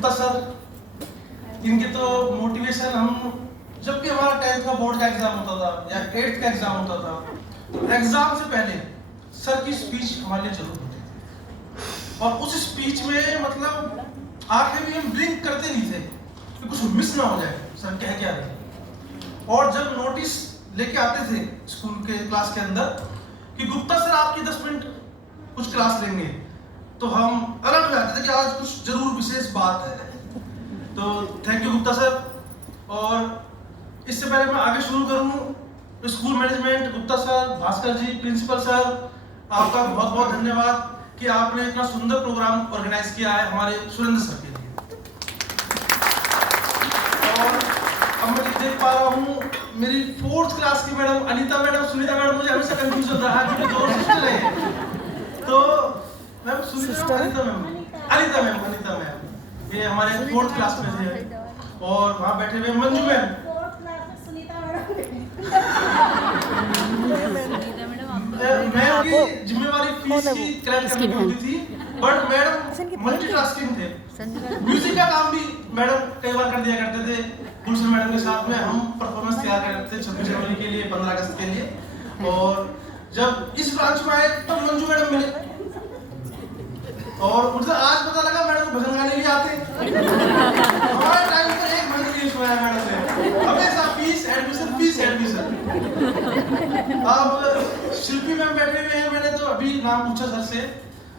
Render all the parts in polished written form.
Gupta sir, इनके तो motivation हम जब भी हमारा 10th का बोर्ड का एग्जाम होता था या 8th का एग्जाम होता था, तो एग्जाम से पहले सर की स्पीच हमारे लिए जरूर होती थी। और उस स्पीच में मतलब आंखें भी हम ब्लिंक करते नहीं थे कि कुछ मिस ना हो जाए, सर कह क्या रहे। और जब नोटिस लेके आते थे स्कूल के क्लास के अंदर कि गुप्ता सर आपकी 10 मिनट कुछ क्लास लेंगे, तो हम अलर्ट हो जाते थे कि आज कुछ जरूर विशेष बात है। तो थैंक यू गुप्ता सर। और इससे पहले मैं आगे शुरू करूं, school management, Gupta sir, Bhaskar ji, principal sir, आपका बहुत बहुत धन्यवाद कि आपने इतना सुंदर प्रोग्राम ऑर्गेनाइज किया है हमारे सुरेंद्र सर के लिए। और अब मैं देख पा रहा हूँ मेरी 4th क्लास की madam Anita madam, Sunita madam, मुझे हमेशा कंफ्यूजन रहा क्योंकि दो सिस्टर हैं। तो ma'am Sunita ma'am, Anita ma'am ये हमारे 4th क्लास में थे। और वहाँ बैठे हुए मंजू मैम, 4th क्लास में सुनीता मैडम मैम की जिम्मेवारी फीस की क्रैक करने की होती थी, बट मैडम मल्टीटास्किंग थे। म्यूजिक का काम भी मैडम कई बार कर दिया करते थे। गुलशन मैडम के साथ में हम परफॉर्मेंस तैयार करते थे 26 जनवरी के लिए, 15 अगस्त के लिए। और जब इस ब्रांच में आए तो मंजू मैडम मिले और मुझे आज पता लगा मैडम को भजन गाने भी आते। हमारे टाइम पर एक भजन नहीं सुनाया मैडम ने, हमेशा फीस एडमिशन। अब शिल्पी मैम बैठे हुए हैं, मैंने तो अभी नाम पूछा सर से,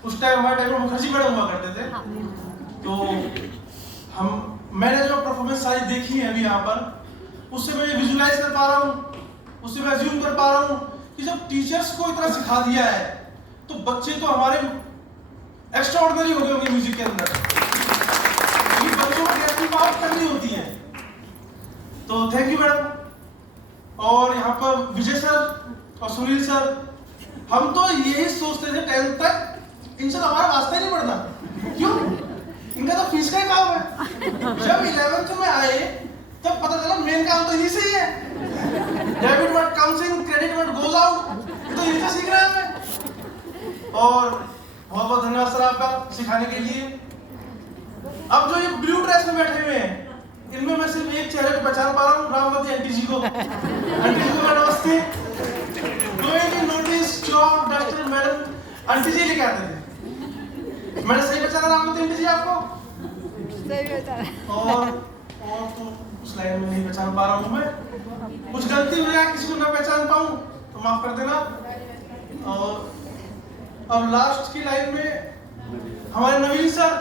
उस टाइम हमारे टाइम में मुखर्जी मैडम हुआ करते थे। तो मैंने जो परफॉर्मेंस सारी देखी है अभी यहाँ पर, उससे मैं विजुलाइज कर पा रहा हूँ, उससे मैं अज्यूम कर पा रहा हूँ कि जब टीचर्स को इतना सिखा दिया है तो बच्चे तो हमारे एक्स्ट्रा ऑर्डिनरी हो गए होंगे म्यूजिक के अंदर। बच्चों को कैसी बात करनी होती है। तो थैंक यू मैडम। और यहाँ पर विजय सर और सुनील सर, हम तो यही सोचते थे 10th तक इनसे हमारा वास्ता ही नहीं पड़ता, क्यों? इनका तो फीस का ही काम है। जब 11th में आए तब पता चला मेन काम तो यही से ही है। Debit what comes in, credit what goes out, ये तो यही से सीख रहे हैं। और बहुत बहुत धन्यवाद सर आपका सिखाने के लिए। अब जो ये ब्लू ड्रेस में बैठे हुए हैं, इनमें मैं सिर्फ एक चेहरे को पहचान पा रहा हूँ, रामवती आंटी जी को। आंटी जी को नमस्ते। नोटिस, चौक, डस्टर मैडम आंटी जी लेके आते थे। मैंने सही पहचाना रामवती आंटी जी आपको? सही पहचाना। और तो उस लाइन में नहीं पहचान पा रहा हूँ मैं। कुछ गलती हो गया, किसी को ना पहचान पाऊँ तो माफ कर देना। और अब लास्ट की लाइन में हमारे नवीन सर,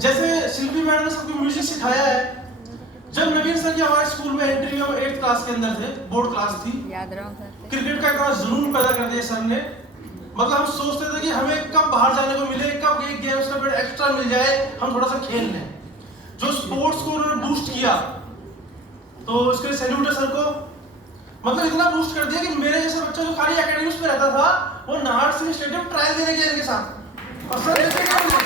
जैसे शिल्पी मैडम ने सबको म्यूजिक सिखाया है। जब नवीन सर की हमारे स्कूल में एंट्री में 8th क्लास के अंदर थे, बोर्ड क्लास थी, याद रहो सर, क्रिकेट का इतना जुनून पैदा कर दिया सर ने। मतलब हम सोचते थे कि हमें कब बाहर जाने को मिले, कब एक गेम्स का पीरियड एक्स्ट्रा मिल जाए, हम थोड़ा सा खेल लें। जो स्पोर्ट्स को उन्होंने बूस्ट किया, तो इसके लिए सैल्यूट है सर को। मतलब इतना बूस्ट कर दिया कि मेरे जैसा बच्चा जो खाली एकेडमिक्स में रहता था, वो नाहर सिंह स्टेडियम ट्रायल देने गया इनके साथ। और सर ऐसे क्या हुआ?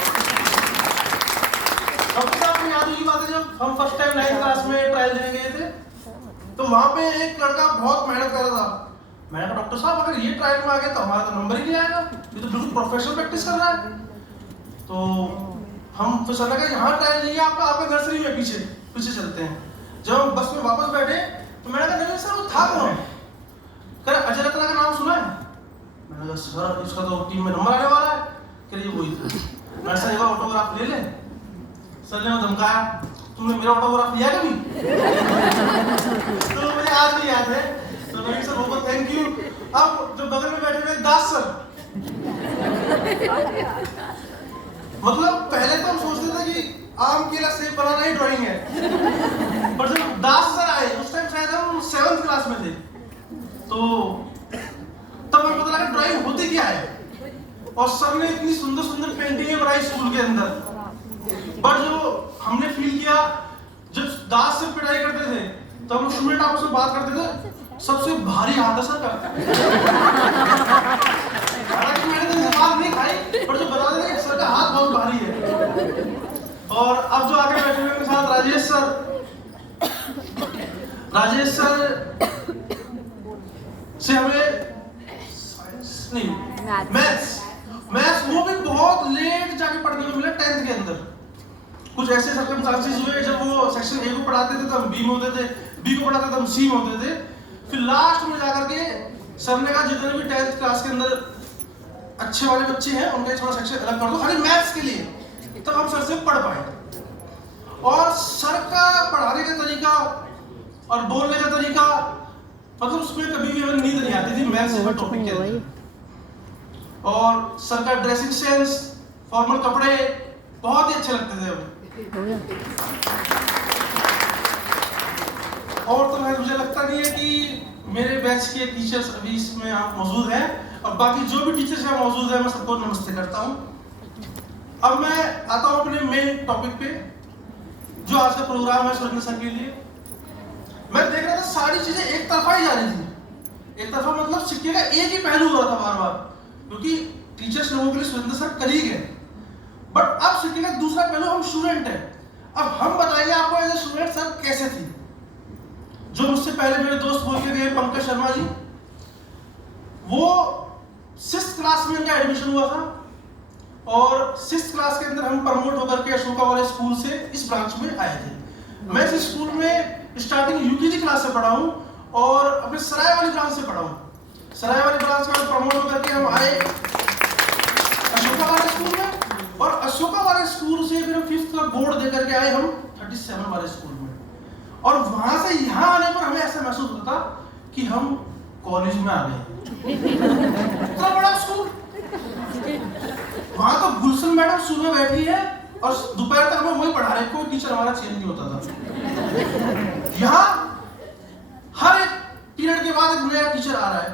आपको याद होगी बात है, जब हम फर्स्ट टाइम 9th क्लास में ट्रायल देने गए थे, तो वहां पे एक लड़का बहुत मेहनत कर रहा था। मैंने कहा डॉक्टर साहब अगर ये ट्रायल में आ गया तो हमारा तो नंबर ही नहीं आएगा, ये तो बिल्कुल प्रोफेशनल प्रैक्टिस कर रहा है। तो हम तो सर लगा यहाँ ट्रायल नहीं है आपका, आपके नर्सरी में पीछे चलते हैं। जब हम बस में वापस बैठे तो मैंने कहा नहीं सर वो था कौन? कह रहा अजय रत्ना का नाम सुना है? मैंने कहा सर इसका तो टीम में नंबर आने वाला है। कह रही वही था। मैंने सर एक बार ऑटोग्राफ ले ले। सर ने धमकाया, तुमने मेरा ऑटोग्राफ लिया कभी? तो मुझे आज भी याद है। तो नवीन सर बहुत थैंक यू। अब जो बगल में बैठे हुए दास सर, मतलब पहले तो हम सोचते थे कि आम केला सेब बनाना ही ड्राइंग है, पर जब दास सर आए उस टाइम शायद हम 7th क्लास में थे, तो तब हमें पता लगा ड्राइंग होती क्या है। और सर ने इतनी सुंदर सुंदर पेंटिंगें बनाई स्कूल के अंदर। पर जो हमने फील किया जब दास से पिटाई करते थे तो हम स्टूडेंट आपस में बात करते थे, सबसे भारी हाथ है सर का। हालांकि मैंने तो बात नहीं खाई, पर जो बता दें सर का हाथ बहुत भारी है। और अब जो आगे बैठे हुए साथ राजेश सर से हमें साइंस नहीं मैथ्स वो भी बहुत लेट जाके पढ़ने को मिला 10th कुछ ऐसे सर्कमस्टांसेस हुए जब वो सेक्शन ए को पढ़ाते थे तो हम बी में होते थे, बी को पढ़ाते थे तो हम सी में होते थे। फिर लास्ट में जाकर के सर ने कहा जितने भी 10th क्लास के अंदर अच्छे वाले बच्चे हैं उनका थोड़ा सेक्शन अलग कर दो खाली मैथ्स के लिए, तब हम सर से पढ़ पाए। और सर का पढ़ाने का तरीका और बोलने का तरीका, मतलब उसमें कभी भी हमें नींद नहीं आती थी मैथ्स के टॉपिक के अंदर। और सर का ड्रेसिंग सेंस, फॉर्मल कपड़े बहुत ही अच्छे लगते थे हमें। और तो मुझे लगता नहीं है कि मेरे बैच के टीचर्स अभी इसमें यहाँ मौजूद हैं, और बाकी जो भी टीचर्स यहाँ मौजूद हैं मैं सबको नमस्ते करता हूँ। अब मैं आता हूँ अपने मेन टॉपिक पे, जो आज का प्रोग्राम है सुरेंद्र सर के लिए। मैं देख रहा था सारी चीजें एक तरफा ही जा रही थी। एक तरफा मतलब सिक्के का एक ही पहलू हो रहा था बार बार, क्योंकि टीचर्स लोगों के लिए सुरेंद्र सर कलीग है। बट अब सिक्के का दूसरा पहलू हम स्टूडेंट हैं। अब हम बताइए आपको एज ए स्टूडेंट सर कैसे थी। जो मुझसे पहले मेरे दोस्त बोल के गए पंकज शर्मा जी, वो 6th क्लास में उनका एडमिशन हुआ था और 6th क्लास के अंदर हम प्रमोट होकर के अशोका वाले स्कूल से इस ब्रांच में आए थे। मैं इस स्कूल में स्टार्टिंग यूकेजी क्लास से पढ़ा हूँ और अपने सराय वाली ब्रांच से पढ़ा हूँ। सराय वाली ब्रांच में प्रमोट होकर के हम आए अशोका वाले स्कूल में, और अशोका वाले स्कूल से फिर हम 5th का बोर्ड देकर के आए हम 37 वाले स्कूल में। और वहां से यहाँ आने पर हमें ऐसा महसूस होता कि हम कॉलेज में आ गए। इतना बड़ा स्कूल, वहां तो गुलशन मैडम सुबह बैठी है और दोपहर तक हमें वही पढ़ा रहे, कोई टीचर हमारा चेंज नहीं होता था। यहाँ हर एक पीरियड के बाद एक नया टीचर आ रहा है।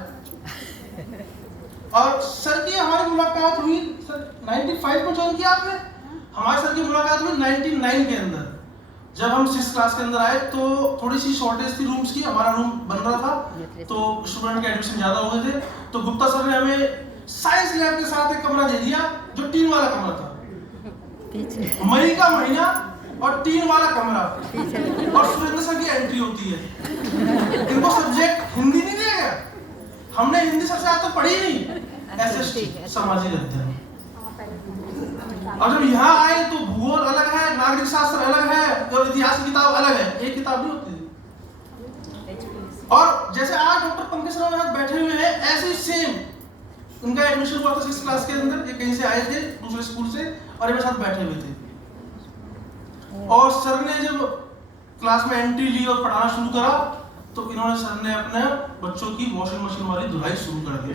और सर की हमारी मुलाकात हुई सर 95 में ज्वाइन किया आपने, हमारे सर की मुलाकात हुई 99 के अंदर। जब हम 6th क्लास के अंदर आए तो थोड़ी सी शॉर्टेज थी रूम्स की, हमारा रूम बन रहा था तो स्टूडेंट के एडमिशन ज्यादा हो गए थे, तो गुप्ता सर ने हमें साइंस लैब के साथ एक कमरा दे दिया जो टीन वाला कमरा था। मई का महीना और टीन वाला कमरा, और सुरेंद्र सर की एंट्री होती है। इनको सब्जेक्ट हिंदी नहीं दिया गया, हमने हिंदी सबसे आज तक पढ़ी नहीं, एसएसटी सामाजिक अध्ययन। और जब यहाँ आए तो भूगोल अलग है, नागरिक शास्त्र अलग है और इतिहास की किताब अलग है, एक किताब नहीं होती थी। और जैसे आज डॉक्टर पंकज शर्मा बैठे हुए हैं ऐसे ही सेम उनका एडमिशन हुआ था 6th क्लास के अंदर। ये कहीं से आए थे दूसरे स्कूल से और ये मेरे साथ बैठे हुए थे। और सर ने जब क्लास में एंट्री ली और पढ़ाना शुरू करा तो इन्होंने सर ने अपने बच्चों की वॉशिंग मशीन वाली धुलाई शुरू कर दी।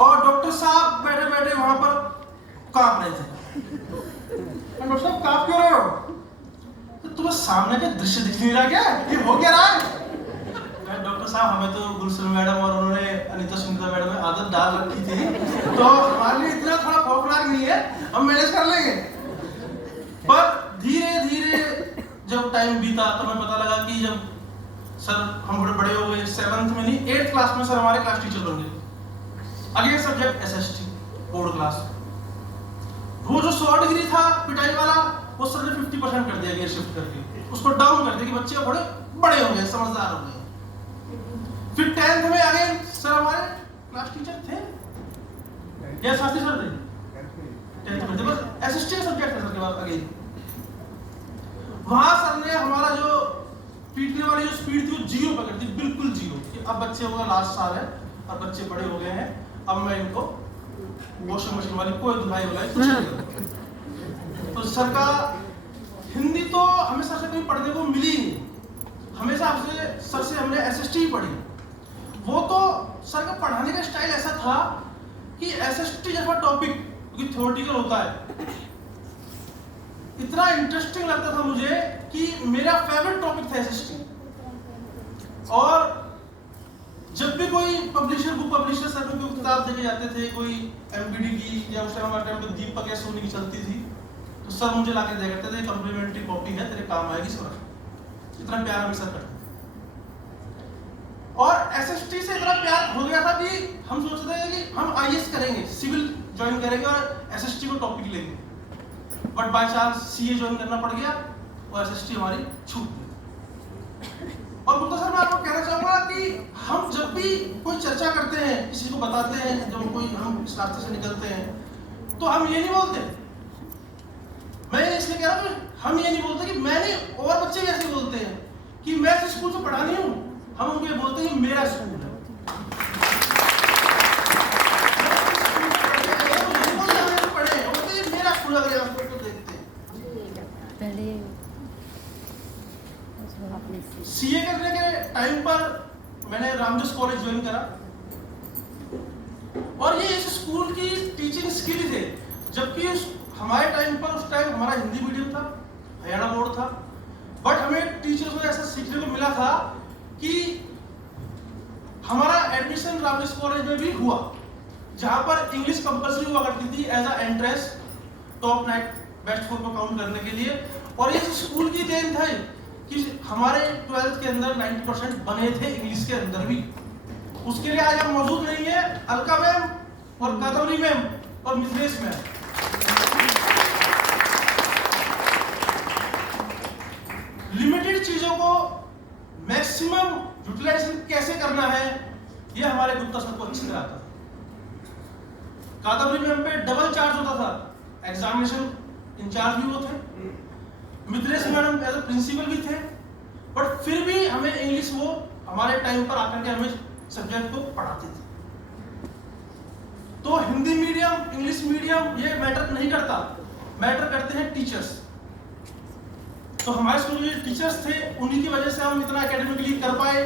और डॉक्टर साहब बैठे बैठे वहां पर कांप रहे थे। डॉक्टर साहब कांप क्यों रहे हो? तो तुम्हें सामने का दृश्य दिख नहीं रहा क्या? ये हो क्या रहा है? डॉक्टर साहब हमें तो गुलशन मैडम और उन्होंने अनीता सुनीता मैडम में आदत डाल रखी थी, तो हमारे लिए इतना थोड़ा खौफनाक नहीं है, हम मैनेज कर लेंगे। पर धीरे धीरे जब टाइम बीता तो हमें पता लगा कि जब सर हम थोड़े बड़े हो गए, 7th में नहीं 8th क्लास में सर हमारे क्लास टीचर बन गए। अगले सब्जेक्ट एसएसटी बोर्ड क्लास। वो जो 100 डिग्री था पिटाई वाला वो सर ने 50% कर दिया, गियर शिफ्ट करके उसको डाउन कर दिया कि बच्चे थोड़े बड़े हो गए, समझदार हो गए। फिर 10th में अगेन सर हमारे क्लास टीचर थे या शास्त्री सर थे 10th में थे, बस एसएसटी का सब्जेक्ट था सर के बाद अगेन। वहां सर ने हमारा जो पीटने वाली जो स्पीड थी वो 0 पकड़ दी, बिल्कुल 0 कि अब बच्चे होगा लास्ट साल है और बच्चे बड़े हो गए हैं, अब मैं इनको वॉशिंग मशीन वाली कोई धुलाई वुलाई कुछ नहीं करूंगा। तो सर का हिंदी तो हमें सर से कहीं पढ़ने को मिली नहीं, हमेशा आपसे सर से हमने एसएसटी ही पढ़ी। वो तो सर का पढ़ाने का स्टाइल ऐसा था कि एसएसटी जैसा टॉपिक क्योंकि थ्योरेटिकल होता है, इतना इंटरेस्टिंग लगता था मुझे कि मेरा फेवरेट टॉपिक था एसएसटी। और जब भी कोई पब्लिशर बुक पब्लिशर सर को कोई किताब देके जाते थे, कोई एमपीडी की या उस टाइम पे दीपक या सोनी की चलती थी, तो सर मुझे लाके दिया करते थे, कॉम्प्लीमेंट्री कॉपी है तेरे काम आएगी सर। इतना प्यार हमें सर करते। और एसएसटी से इतना प्यार हो गया था कि हम सोचते थे कि हम आईएएस करेंगे, सिविल ज्वाइन करेंगे और एसएसटी को टॉपिक लेंगे। But by chance CA join करना पड़ गया और एसएसटी हमारी छूट गई। और गुप्ता सर मैं आपको कहना चाहूंगा कि हम जब भी कोई चर्चा करते हैं, किसी को बताते हैं, जब कोई हम इस रास्ते से निकलते हैं, तो हम ये नहीं बोलते इसलिए कह रहा हूँ हम ये नहीं बोलते कि मैंने, और बच्चे भी ऐसे बोलते हैं कि मैं इस स्कूल से पढ़ा नहीं हूँ, हम उनको ये बोलते हैं कि मेरा स्कूल है। पढ़े बोलते हैं मेरा स्कूल, अगर आपको तो देखते हैं। पहले सीए करने के टाइम पर मैंने रामजोस कॉलेज ज्वाइन करा, और ये इस स्कूल की टीचिंग स्किल थे, जबकि हमारे टाइम पर, उस टाइम हमारा हिंदी मीडियम था, हरियाणा बोर्ड था, बट हमें टीचर्स को ऐसा सीखने को मिला था कि हमारा एडमिशन रामजोस कॉलेज में भी हुआ, जहां पर इंग्लिश कंपलसरी हुआ करती थी as a entrance, top 9 best 4 को काउंट करने के लिए। और ये स्कूल की देन था कि हमारे 12th के अंदर 90% बने थे इंग्लिश के अंदर भी। उसके लिए आज हम मौजूद नहीं है, अलका मैम और कादम्बरी मैम और मिथिलेश मैम। लिमिटेड चीजों को मैक्सिमम यूटिलाइजेशन कैसे करना है, ये हमारे गुप्ता सर को अच्छी तरह आता था। कादम्बरी मैम पे डबल चार्ज होता था, एग्जामिनेशन इंचार्ज भी वो थे, Mithilesh madam as a principal भी थे, बट फिर भी हमें इंग्लिश वो हमारे टाइम पर आकर के हमें सब्जेक्ट को पढ़ाते थे। तो हिंदी मीडियम, इंग्लिश मीडियम ये मैटर नहीं करता, मैटर करते हैं टीचर्स। तो हमारे स्कूल में टीचर्स थे, उन्हीं की वजह से हम इतना एकेडमिकली कर पाए।